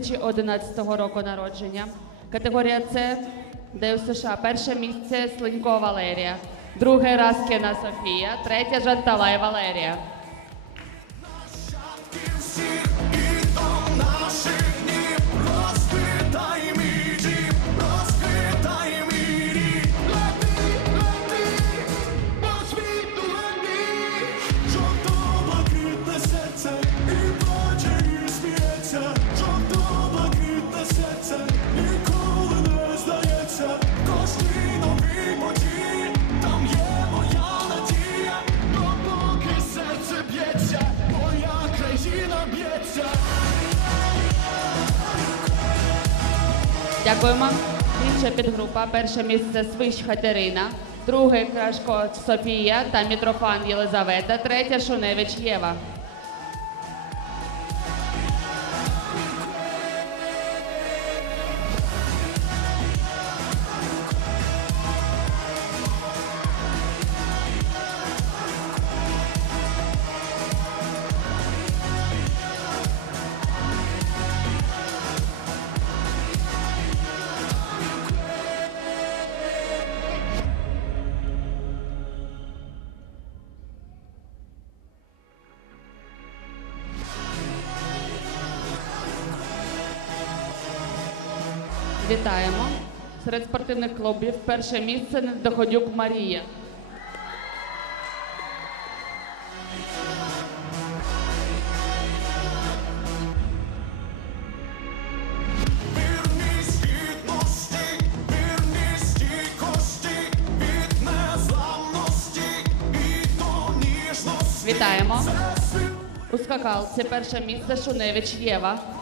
народження, 2011 року народження. Категорія С де у США. Перше місце Слинько Валерія, друге Раскіна Софія, третє Жанталай Валерія. Дякуємо. Інша підгрупа. Перше місце Свищ Катерина, друге Крашко Софія та Мітрофан Єлизавета, третє Шуневич Єва. Вітаємо. Серед спортивних клубів перше місце Доходюк Марія. Вітаємо. У скакалці перше місце Шуневич Єва.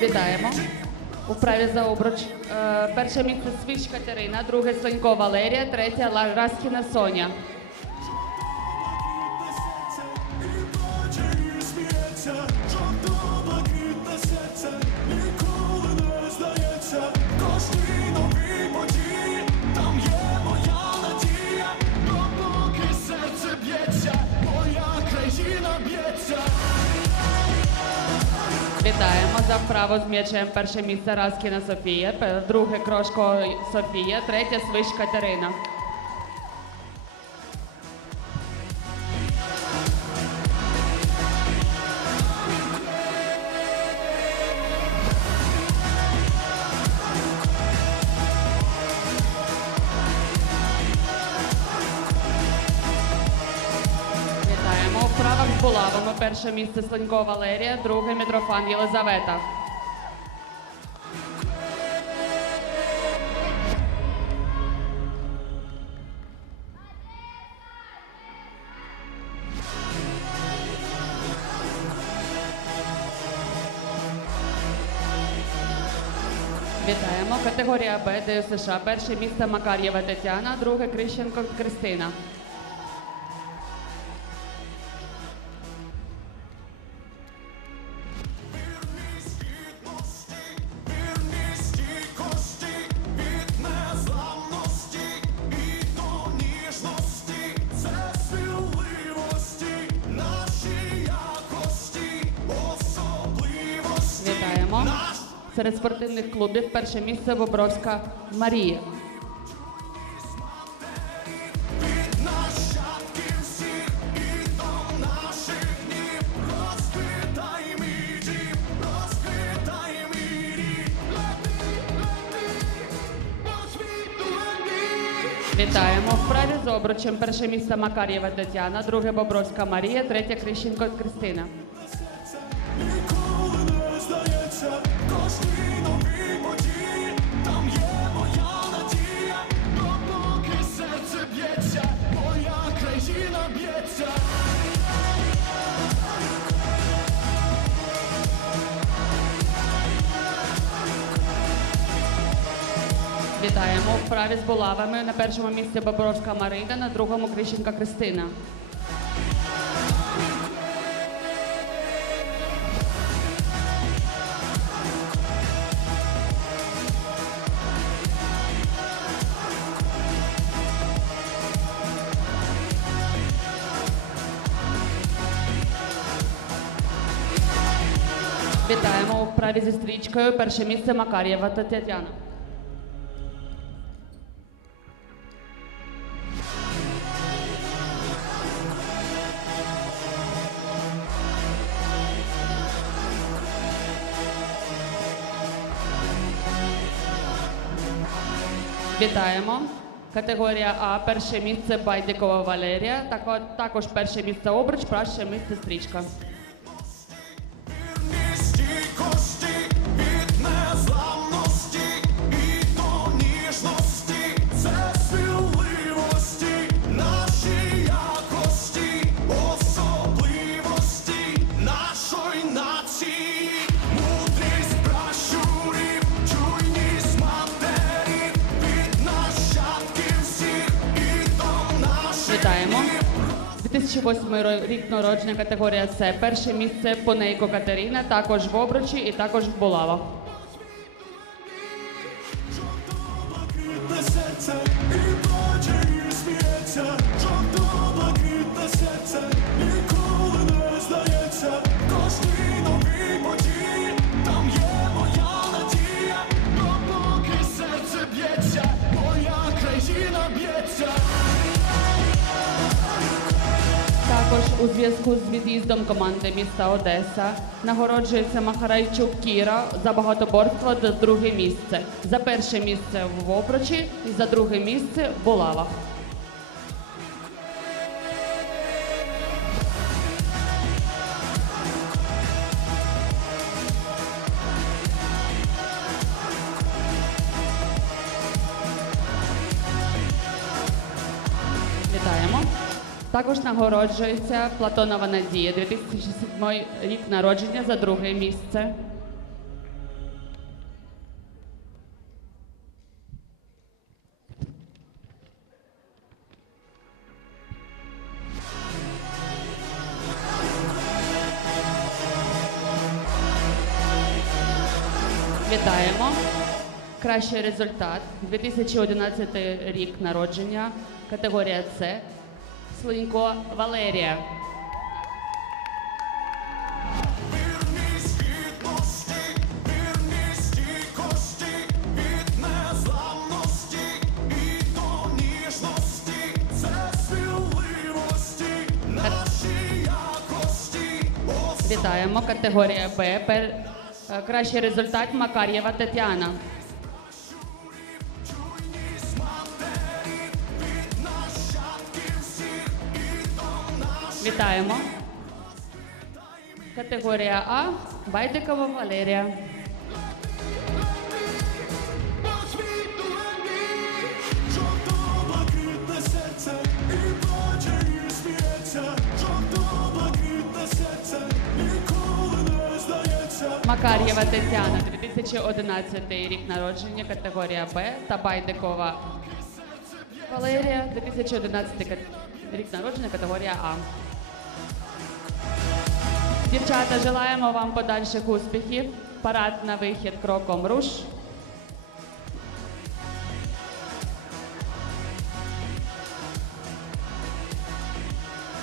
Вітаємо. У праві за обруч. Е, перше місце Свіч Катерина, друге Сонько Валерія, третє Ла- Раскіна Соня. Вітаємо за вправу з м'ячем. Перше місце Раскіна Софія, друге Крошко Софія, третє Свищ Катерина. Булавами. Перше місце Слинько Валерія, друге Мітрофан Єлизавета. Вітаємо. Категорія Б ДЮСШ. Перше місце Макар'єва Тетяна, друге Крищенко Кристина. Серед спортивних клубів перше місце Бобровська Марія. Вітаємо. В праві з обручем перше місце Макар'єва Тетяна, друге Бобровська Марія, третє Крищенко Кристина. Вітаємо в праві з булавами. На першому місці Бобровська Марина, на другому Кріщенка Кристина. Вітаємо в праві зі стрічкою. Перше місце Макар'єва та Тетяна. Вітаємо. Категорія А. Перше місце Байдикова Валерія. Тако- Також перше місце обруч, перше місце стрічка. 2008 рік народження категорія С. Перше місце Понейко Катерина, також в обручі і також в булавах. У зв'язку з від'їздом команди міста Одеса нагороджується Махарайчук Кіра за багатоборство за друге місце. За перше місце в обручі і за друге місце в булавах. Вітаємо. Також нагороджується Платонова Надія, 2007 рік народження за друге місце. Вітаємо. Кращий результат 2011 рік народження, категорія С. Слинько Валерія. Вітаємо. Категорія Б. Пер... е, Кращий результат Макар'єва Тетяна. Вітаємо. Категорія А. Байдикова Валерія. Макар'єва Тетяна, 2011 рік народження, категорія Б. Та Байдикова Валерія, 2011 рік народження, категорія А. Дівчата, желаємо вам подальших успіхів. Парад на вихід кроком руш.